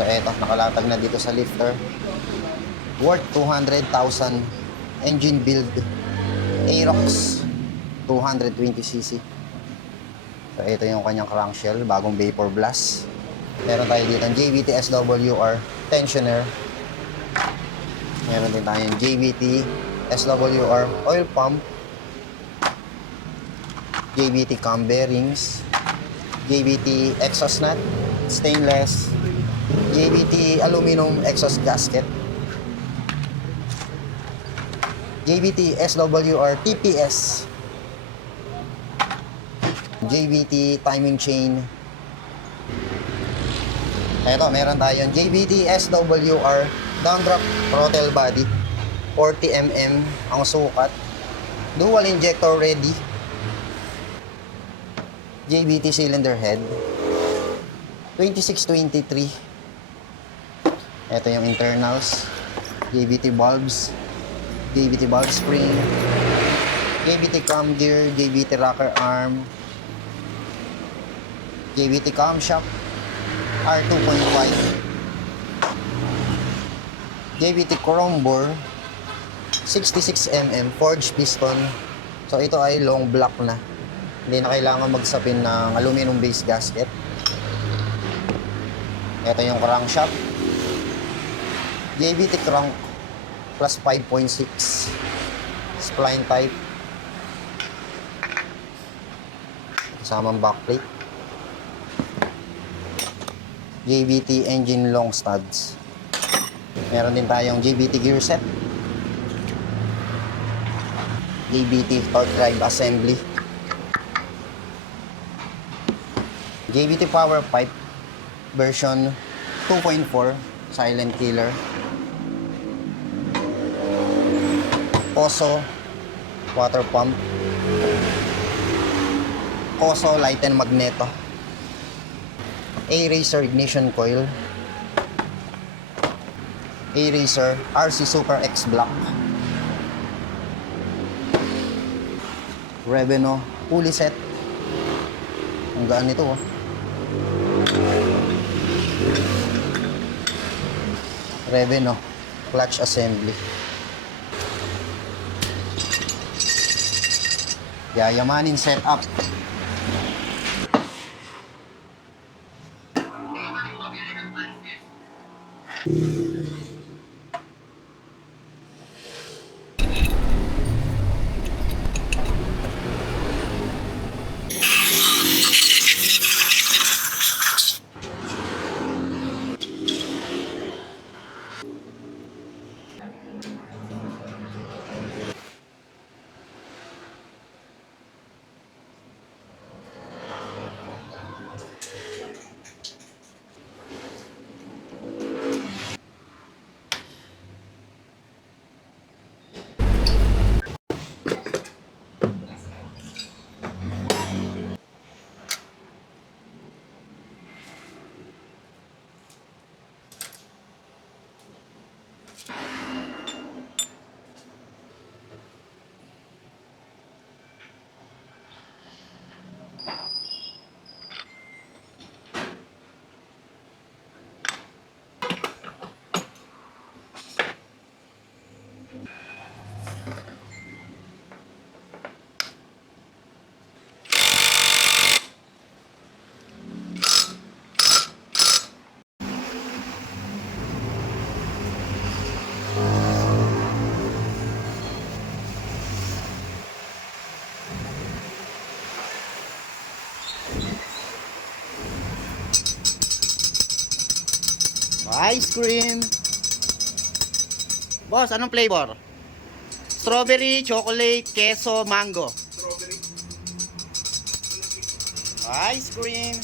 So eto, nakalatag na dito sa lifter. Worth 200,000. Engine build Aerox 220cc. So ito yung kanyang crankshell, bagong vapor blast. Meron tayo dito ang JBT SWR tensioner. Meron din tayong JBT SWR oil pump, JBT cam bearings, JBT exhaust nut, stainless, JBT aluminum exhaust gasket, JBT SWR TPS, JBT timing chain. Eto, meron tayong JBT SWR downdraft throttle body, 40mm ang sukat, dual injector ready, JBT cylinder head 2623. Ito yung internals, JBT bulbs, JBT bulb spring, JBT cam gear, JBT rocker arm, JBT camshaft R2.5, JBT chrome bore 66mm forged piston. So ito ay long block na, hindi na kailangan magsapin ng aluminum base gasket. Ito yung crankshaft, JBT crank plus 5.6 spline type, kasamang backplate, JBT engine long studs. Meron din tayong JBT gear set, JBT torque drive assembly, JBT power pipe version 2.4 silent killer, Koso water pump, Koso light and magneto, A-Racer ignition coil, A-Racer RC Super X Black, Reveno pulley set. Ang gaan nito, oh. Reveno clutch assembly. Yayamanin setup. Ice cream. Boss, anong flavor? Strawberry, chocolate, queso, mango. Strawberry. Ice cream.